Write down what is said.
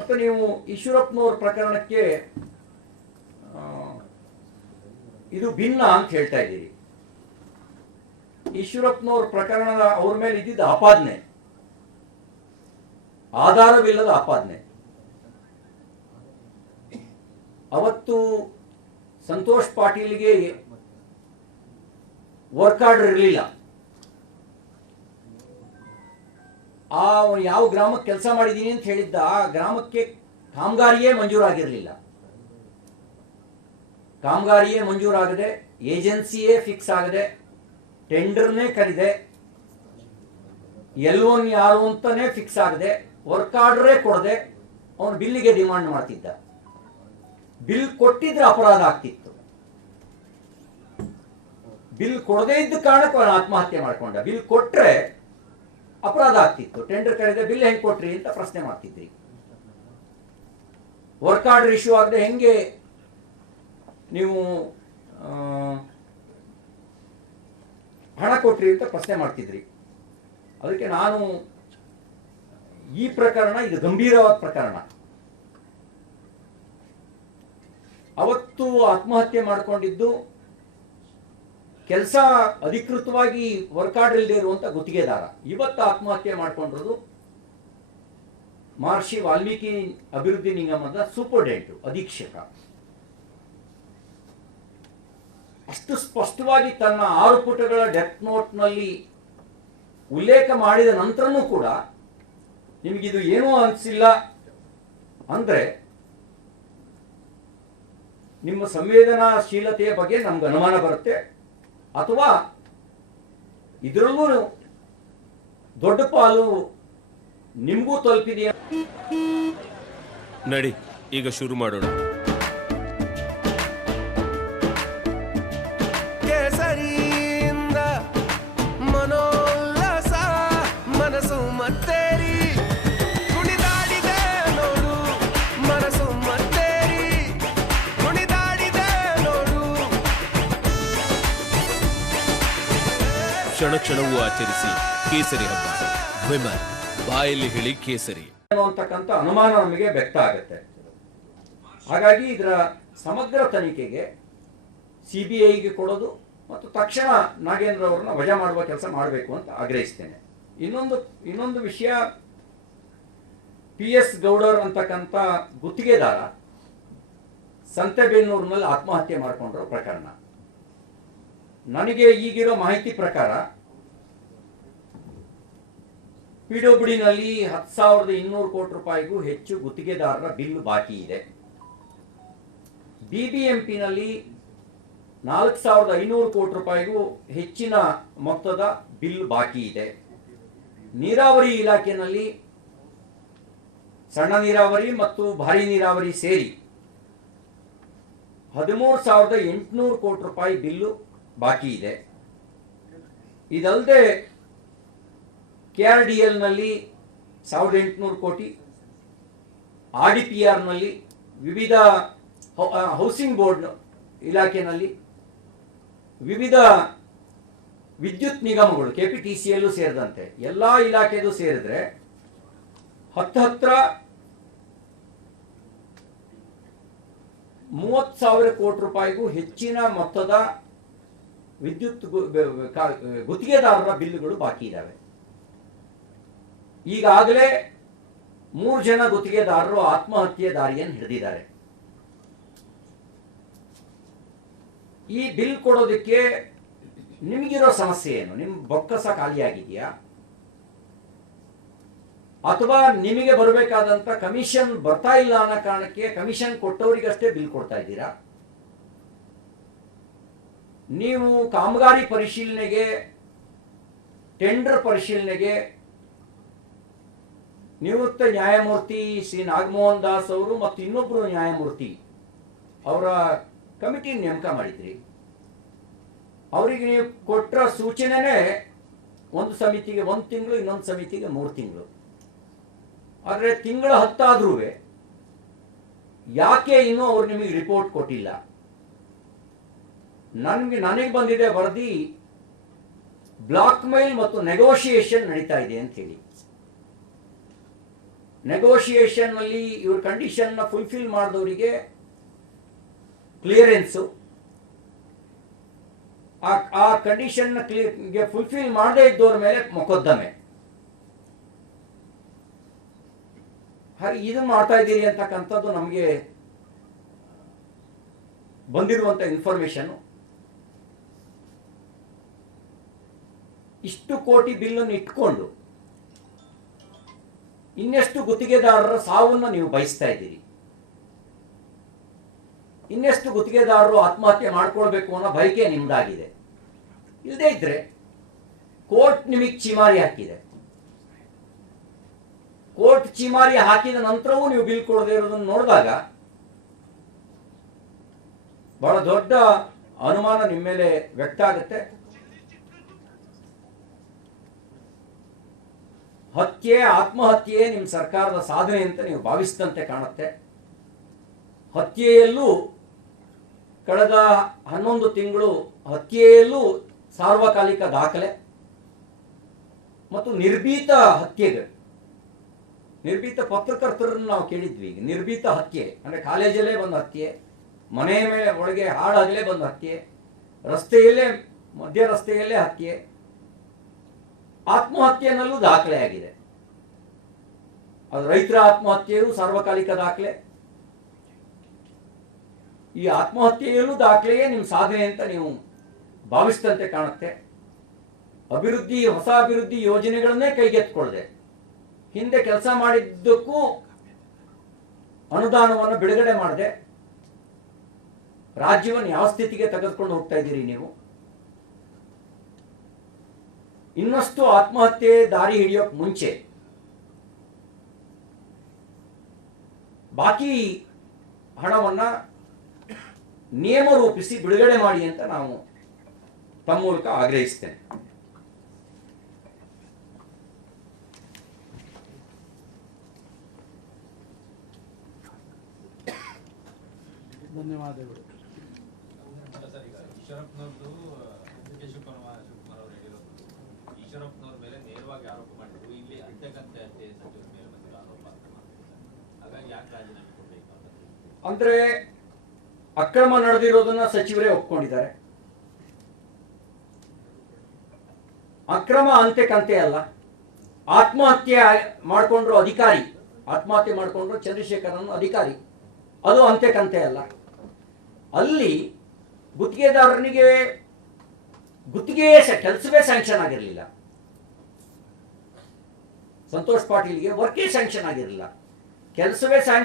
ಮತ್ತು ನೀವು ಈಶ್ವರಪ್ಪನವ್ರ ಪ್ರಕರಣಕ್ಕೆ ಇದು ಭಿನ್ನ ಅಂತ ಹೇಳ್ತಾ ಇದ್ದೀರಿ. ಈಶ್ವರಪ್ಪನವ್ರ ಪ್ರಕರಣದ ಅವ್ರ ಮೇಲೆ ಇದ್ದಿದ್ದ ಆಪಾದನೆ ಆಧಾರವಿಲ್ಲದ ಆಪಾದನೆ. ಅವತ್ತು ಸಂತೋಷ್ ಪಾಟೀಲ್ಗೆ ವರ್ಕ್ ಆರ್ಡರ್ ಇರಲಿಲ್ಲ. ಯಾವ ಗ್ರಾಮಕ್ಕೆ ಕೆಲಸ ಮಾಡಿದ್ದೀನಿ ಅಂತ ಹೇಳಿದ್ದ ಆ ಗ್ರಾಮಕ್ಕೆ ಕಾಮಗಾರಿಯೇ ಮಂಜೂರಾಗಿರಲಿಲ್ಲ. ಕಾಮಗಾರಿಯೇ ಮಂಜೂರಾಗದೆ, ಏಜೆನ್ಸಿಯೇ ಫಿಕ್ಸ್ ಆಗದೆ, ಟೆಂಡರ್ನೇ ಕರೆದೆ, ಎಲ್ಲೋನ್ ಯಾರು ಅಂತಾನೆ ಫಿಕ್ಸ್ ಆಗದೆ, ವರ್ಕ್ ಆರ್ಡರೇ ಕೊಡದೆ ಅವನು ಬಿಲ್ಲಿಗೆ ಡಿಮಾಂಡ್ ಮಾಡ್ತಿದ್ದ. ಬಿಲ್ ಕೊಟ್ಟಿದ್ರೆ ಅಪರಾಧ ಆಗ್ತಿತ್ತು. ಬಿಲ್ ಕೊಡದೇ ಇದ್ದ ಕಾರಣಕ್ಕೆ ಅವನು ಆತ್ಮಹತ್ಯೆ ಮಾಡ್ಕೊಂಡ. ಬಿಲ್ ಕೊಟ್ರೆ ಅಪರಾಧ ಆಗ್ತಿತ್ತು. ಟೆಂಡರ್ ಕರೆದೆ, ಬಿಲ್ ಹೆಂಗೆ ಕೊಟ್ರಿ ಅಂತ ಪ್ರಶ್ನೆ ಮಾಡ್ತಿದ್ರಿ. ವರ್ಕ್ ಆರ್ಡರ್ ಇಶ್ಯೂ ಆಗದೆ ಹೆಂಗೆ ನೀವು ಹಣ ಕೊಟ್ರಿ ಅಂತ ಪ್ರಶ್ನೆ ಮಾಡ್ತಿದ್ರಿ. ಅದಕ್ಕೆ ನಾನು ಈ ಪ್ರಕರಣ ಇದು ಗಂಭೀರವಾದ ಪ್ರಕರಣ. ಅವತ್ತು ಆತ್ಮಹತ್ಯೆ ಮಾಡಿಕೊಂಡಿದ್ದು ಕೆಲಸ ಅಧಿಕೃತವಾಗಿ ವರ್ಕ್ ಆರ್ಡರ್ ಇಲ್ಲದೆ ಇರುವಂತ ಗುತ್ತಿಗೆದಾರ. ಇವತ್ತು ಆತ್ಮಹತ್ಯೆ ಮಾಡಿಕೊಂಡಿರೋದು ಮಹರ್ಷಿ ವಾಲ್ಮೀಕಿ ಅಭಿವೃದ್ಧಿ ನಿಗಮದ ಸೂಪರ್ಡೆಂಟ್ ಅಧೀಕ್ಷಕ. ಅಷ್ಟು ಸ್ಪಷ್ಟವಾಗಿ ತನ್ನ 6 ಪುಟಗಳ ಡೆತ್ ನೋಟ್ನಲ್ಲಿ ಉಲ್ಲೇಖ ಮಾಡಿದ ನಂತರನೂ ಕೂಡ ನಿಮಗಿದು ಏನೂ ಅನಿಸಿಲ್ಲ ಅಂದ್ರೆ ನಿಮ್ಮ ಸಂವೇದನಾಶೀಲತೆಯ ಬಗ್ಗೆ ನಮ್ಗೆ ಅನುಮಾನ ಬರುತ್ತೆ, ಅಥವಾ ಇದರಲ್ಲೂ ದೊಡ್ಡ ಪಾಲು ನಿಮಗೂ ತಲುಪಿದೆಯಾ. ನಡಿ ಈಗ ಶುರು ಮಾಡೋಣ. ಕೇಸರಿಯಿಂದ ಮನೋಲ್ಲಾಸ ಮನಸ್ಸು ಮತ್ತೇರಿ ಕುಣಿದಾಡಿದೆ ನೋಡು, ಮನಸ್ಸು ಮತ್ತೇರಿ ಕುಣಿದಾಡಿದೆ ನೋಡು. ಕ್ಷಣ ಕ್ಷಣವೂ ಆಚರಿಸಿ ಕೇಸರಿ ಹಬ್ಬ. ವಿಮಲ್ ಬಾಯಲ್ಲಿ ಹೇಳಿ ಕೇಸರಿ ಅಂತಕ್ಕಂಥ ಅನುಮಾನ ನಮಗೆ ವ್ಯಕ್ತ ಆಗುತ್ತೆ. ಹಾಗಾಗಿ ಇದರ ಸಮಗ್ರ ತನಿಖೆಗೆ ಸಿಬಿಐಗೆ ಕೊಡೋದು ಮತ್ತು ತಕ್ಷಣ ನಾಗೇಂದ್ರ ಅವರನ್ನ ವಜಾ ಮಾಡುವ ಕೆಲಸ ಮಾಡಬೇಕು ಅಂತ ಆಗ್ರಹಿಸ್ತೇನೆ. ಇನ್ನೊಂದು ವಿಷಯ, PS ಗೌಡರ್ ಅಂತಕ್ಕಂಥ ಗುತ್ತಿಗೆದಾರ ಸಂತೆಬೆನ್ನೂರಿನಲ್ಲಿ ಆತ್ಮಹತ್ಯೆ ಮಾಡಿಕೊಂಡಿರೋ ಪ್ರಕರಣ. ನನಗೆ ಈಗಿರೋ ಮಾಹಿತಿ ಪ್ರಕಾರ ಪಿಡಬ್ಲ್ಯೂಡಿನಲ್ಲಿ 10,200 ಕೋಟಿ ರೂಪಾಯಿಗೂ ಹೆಚ್ಚು ಗುತ್ತಿಗೆದಾರರ ಬಿಲ್ ಬಾಕಿ ಇದೆ. BBMPನಲ್ಲಿ 4,500 ಕೋಟಿ ರೂಪಾಯಿಗೂ ಹೆಚ್ಚಿನ ಮೊತ್ತದ ಬಿಲ್ ಬಾಕಿ ಇದೆ. ನೀರಾವರಿ ಇಲಾಖೆಯಲ್ಲಿ ಸಣ್ಣ ನೀರಾವರಿ ಮತ್ತು ಭಾರಿ ನೀರಾವರಿ ಸೇರಿ 13,800 ಕೋಟಿ ರೂಪಾಯಿ ಬಿಲ್ಲು ಬಾಕಿ ಇದೆ. ಇದಲ್ಲದೆ KRDLನಲ್ಲಿ 1,800 ಕೋಟಿ, RDPRನಲ್ಲಿ ವಿವಿಧ ಹೌಸಿಂಗ್ ಬೋರ್ಡ್ ಇಲಾಖೆಯಲ್ಲಿ ವಿವಿಧ ವಿದ್ಯುತ್ ನಿಗಮಗಳು KPTCL ಸೇರಿದಂತೆ ಎಲ್ಲ ಇಲಾಖೆದು ಸೇರಿದ್ರೆ ಹತ್ರ 30,000 ಕೋಟಿ ರೂಪಾಯಿಗೂ ಹೆಚ್ಚಿನ ಮೊತ್ತದ ವಿದ್ಯುತ್ ಗುತ್ತಿಗೆದಾರರ ಬಿಲ್ಗಳು ಬಾಕಿ ಇದ್ದಾವೆ. ಈಗಾಗಲೇ 3 ಜನ ಗುತ್ತಿಗೆದಾರರು ಆತ್ಮಹತ್ಯೆ ದಾರಿಯನ್ನು ಹಿಡಿದಿದ್ದಾರೆ. ಈ ಬಿಲ್ ಕೊಡೋದಕ್ಕೆ ನಿಮಗಿರೋ ಸಮಸ್ಯೆ ಏನು? ನಿಮ್ಮ ಬೊಕ್ಕಸ ಖಾಲಿಯಾಗಿದೆಯಾ, ಅಥವಾ ನಿಮಗೆ ಬರಬೇಕಾದಂತ ಕಮಿಷನ್ ಬರ್ತಾ ಇಲ್ಲ ಅನ್ನೋ ಕಾರಣಕ್ಕೆ ಕಮಿಷನ್ ಕೊಟ್ಟವರಿಗಷ್ಟೇ ಬಿಲ್ ಕೊಡ್ತಾ ಇದ್ದೀರಾ? ನೀವು ಕಾಮಗಾರಿ ಪರಿಶೀಲನೆಗೆ, ಟೆಂಡರ್ ಪರಿಶೀಲನೆಗೆ ನಿವೃತ್ತ ನ್ಯಾಯಮೂರ್ತಿ ಶ್ರೀ ನಾಗಮೋಹನ್ ದಾಸ್ ಅವರು ಮತ್ತು ಇನ್ನೊಬ್ಬರು ನ್ಯಾಯಮೂರ್ತಿ ಅವರ ಕಮಿಟಿ ನೇಮಕ ಮಾಡಿದ್ರಿ. ಅವರಿಗೆ ನೀವು ಕೊಟ್ಟ ಸೂಚನೆನೇ ಒಂದು ಸಮಿತಿಗೆ 1 ತಿಂಗಳು, ಇನ್ನೊಂದು ಸಮಿತಿಗೆ 3 ತಿಂಗಳು. ಆದರೆ ತಿಂಗಳ 10 ಆದ್ರೂ ಯಾಕೆ ಇನ್ನೂ ಅವ್ರು ನಿಮಗೆ ರಿಪೋರ್ಟ್ ಕೊಟ್ಟಿಲ್ಲ? ನನಗೆ ಬಂದಿದೆ ವರದಿ, ಬ್ಲಾಕ್ ಮೇಲ್ ಮತ್ತು ನೆಗೋಷಿಯೇಷನ್ ನಡೀತಾ ಇದೆ ಅಂತ ಹೇಳಿ. ನೆಗೋಷಿಯೇಷನ್ ಅಲ್ಲಿ ಇವ್ರ ಕಂಡೀಷನ್ ಫುಲ್ಫಿಲ್ ಮಾಡಿದವರಿಗೆ ಕ್ಲಿಯರೆನ್ಸು, ಆ ಕಂಡೀಷನ್ ಫುಲ್ಫಿಲ್ ಮಾಡದೇ ಇದ್ದವ್ರ ಮೇಲೆ ಮೊಕದ್ದಮೆ. ಹಾಗೆ ಇದನ್ನು ಮಾಡ್ತಾ ಇದ್ದೀರಿ ಅಂತಕ್ಕಂಥದ್ದು ನಮಗೆ ಬಂದಿರುವಂಥ ಇನ್ಫಾರ್ಮೇಶನ್. ಇಷ್ಟು ಕೋಟಿ ಬಿಲ್ಲನ್ನು ಇಟ್ಕೊಂಡು ಇನ್ನೆಷ್ಟು ಗುತ್ತಿಗೆದಾರರ ಸಾವನ್ನು ನೀವು ಬಯಸ್ತಾ ಇದ್ದೀರಿ, ಇನ್ನೆಷ್ಟು ಗುತ್ತಿಗೆದಾರರು ಆತ್ಮಹತ್ಯೆ ಮಾಡ್ಕೊಳ್ಬೇಕು ಅನ್ನೋ ಬಯಕೆ ನಿಮ್ದಾಗಿದೆ. ಇಲ್ಲದೇ ಇದ್ರೆ ಕೋರ್ಟ್ ನಿಮಗೆ ಚಿಮಾರಿ ಹಾಕಿದೆ. ಕೋರ್ಟ್ ಚಿಮಾರಿ ಹಾಕಿದ ನಂತರವೂ ನೀವು ಬಿಲ್ ಕೊಡದೇ ಇರೋದನ್ನು ನೋಡಿದಾಗ ಬಹಳ ದೊಡ್ಡ ಅನುಮಾನ ನಿಮ್ಮ ಮೇಲೆ ವ್ಯಕ್ತ ಆಗುತ್ತೆ. ಆತ್ಮಹತ್ಯೆ ನಿಮ್ಮ ಸರ್ಕಾರದ ಸಾಧನೆ ಅಂತ ನೀವು ಭಾವಿಸಿದಂತೆ ಕಾಣುತ್ತೆ. ಹತ್ಯೆಯಲ್ಲೂ ಕಳೆದ 11 ತಿಂಗಳು ಹತ್ಯೆಯಲ್ಲೂ ಸಾರ್ವಕಾಲಿಕ ದಾಖಲೆ ಮತ್ತು ನಿರ್ಭೀತ ಹತ್ಯೆಗಳು, ನಿರ್ಭೀತ ಪತ್ರಕರ್ತರನ್ನು ನಾವು ಕೇಳಿದ್ವಿ. ನಿರ್ಭೀತ ಹತ್ಯೆ ಅಂದರೆ ಕಾಲೇಜಲ್ಲೇ ಬಂದ ಹತ್ಯೆ, ಮನೆ ಮೇಲೆ ಒಳಗೆ ಹಾಡಾಗಲೇ ಬಂದ ಹತ್ಯೆ, ರಸ್ತೆಯಲ್ಲೇ ಮಧ್ಯ ರಸ್ತೆಯಲ್ಲೇ ಹತ್ಯೆ, ಆತ್ಮಹತ್ಯೆನಲ್ಲೂ ದಾಖಲೆ ಆಗಿದೆ. ಅದು ರೈತರ ಆತ್ಮಹತ್ಯೆಯೂ ಸಾರ್ವಕಾಲಿಕ ದಾಖಲೆ. ಈ ಆತ್ಮಹತ್ಯೆಯಲ್ಲೂ ದಾಖಲೆಯೇ ನಿಮ್ಮ ಸಾಧನೆ ಅಂತ ನೀವು ಭಾವಿಸಿದಂತೆ ಕಾಣುತ್ತೆ. ಹೊಸ ಅಭಿವೃದ್ಧಿ ಯೋಜನೆಗಳನ್ನೇ ಕೈಗೆತ್ತಿಕೊಳ್ಳದೆ ಹಿಂದೆ ಕೆಲಸ ಮಾಡಿದ್ದಕ್ಕೂ ಅನುದಾನವನ್ನು ಬಿಡುಗಡೆ ಮಾಡದೆ ರಾಜ್ಯವನ್ನು ಯಾವ ಸ್ಥಿತಿಗೆ ತೆಗೆದುಕೊಂಡು ಹೋಗ್ತಾ ಇದ್ದೀರಿ ನೀವು? ಇನ್ನಷ್ಟು ಆತ್ಮಹತ್ಯೆ ದಾರಿ ಹಿಡಿಯೋಕ್ ಮುಂಚೆ ಬಾಕಿ ಹಣವನ್ನ ನಿಯಮ ರೂಪಿಸಿ ಬಿಡುಗಡೆ ಮಾಡಿ ಅಂತ ನಾವು ತಮ್ಮ ಮೂಲಕ ಆಗ್ರಹಿಸ್ತೇನೆ. ಧನ್ಯವಾದಗಳು. ಈಶ್ವರಪ್ಪನವ್ರದ್ದು ಶಿವಕುಮಾರ್ ಅವರು ಹೇಳಿರೋದು ಈಶ್ವರಪ್ಪನವ್ರ ಮೇಲೆ ನೇರವಾಗಿ ಆರೋಪ ಮಾಡಿದ್ರು. ಇಲ್ಲಿ ಅಡ್ಡಕಂತೆ ಸಚಿವರ ಮೇಲೆ ಬಂದಿರೋ ಆರೋಪ. ಹಾಗಾಗಿ ಯಾಕೆ ರಾಜೀನಾಮೆ ಕೊಡಬೇಕು ಅಂತ ಅಂದ್ರೆ ಅಕ್ರಮ ನಡೆದಿರೋದನ್ನ ಸಚಿವರೇ ಒಪ್ಕೊಂಡಿದ್ದಾರೆ. ಅಕ್ರಮ ಅಂತೆ ಅಲ್ಲ. ಆತ್ಮಹತ್ಯೆ ಮಾಡಿಕೊಂಡ್ರು ಅಧಿಕಾರಿ, ಆತ್ಮಹತ್ಯೆ ಮಾಡಿಕೊಂಡ್ರು ಚಂದ್ರಶೇಖರ್ ಅನ್ನೋ ಅಧಿಕಾರಿ, ಅದು ಅಂತೆ ಅಲ್ಲ. ಅಲ್ಲಿ ಗುತ್ತಿಗೆದಾರನಿಗೆ ಕೆಲಸವೇ ಸ್ಯಾಂಕ್ಷನ್ ಆಗಿರಲಿಲ್ಲ. ಸಂತೋಷ್ ಪಾಟೀಲ್ಗೆ ವರ್ಕೇ ಸ್ಯಾಂಕ್ಷನ್ ಆಗಿರಲಿಲ್ಲ, ಕೆಲಸವೇ ಸ್ಯಾಂಕ್ಷನ್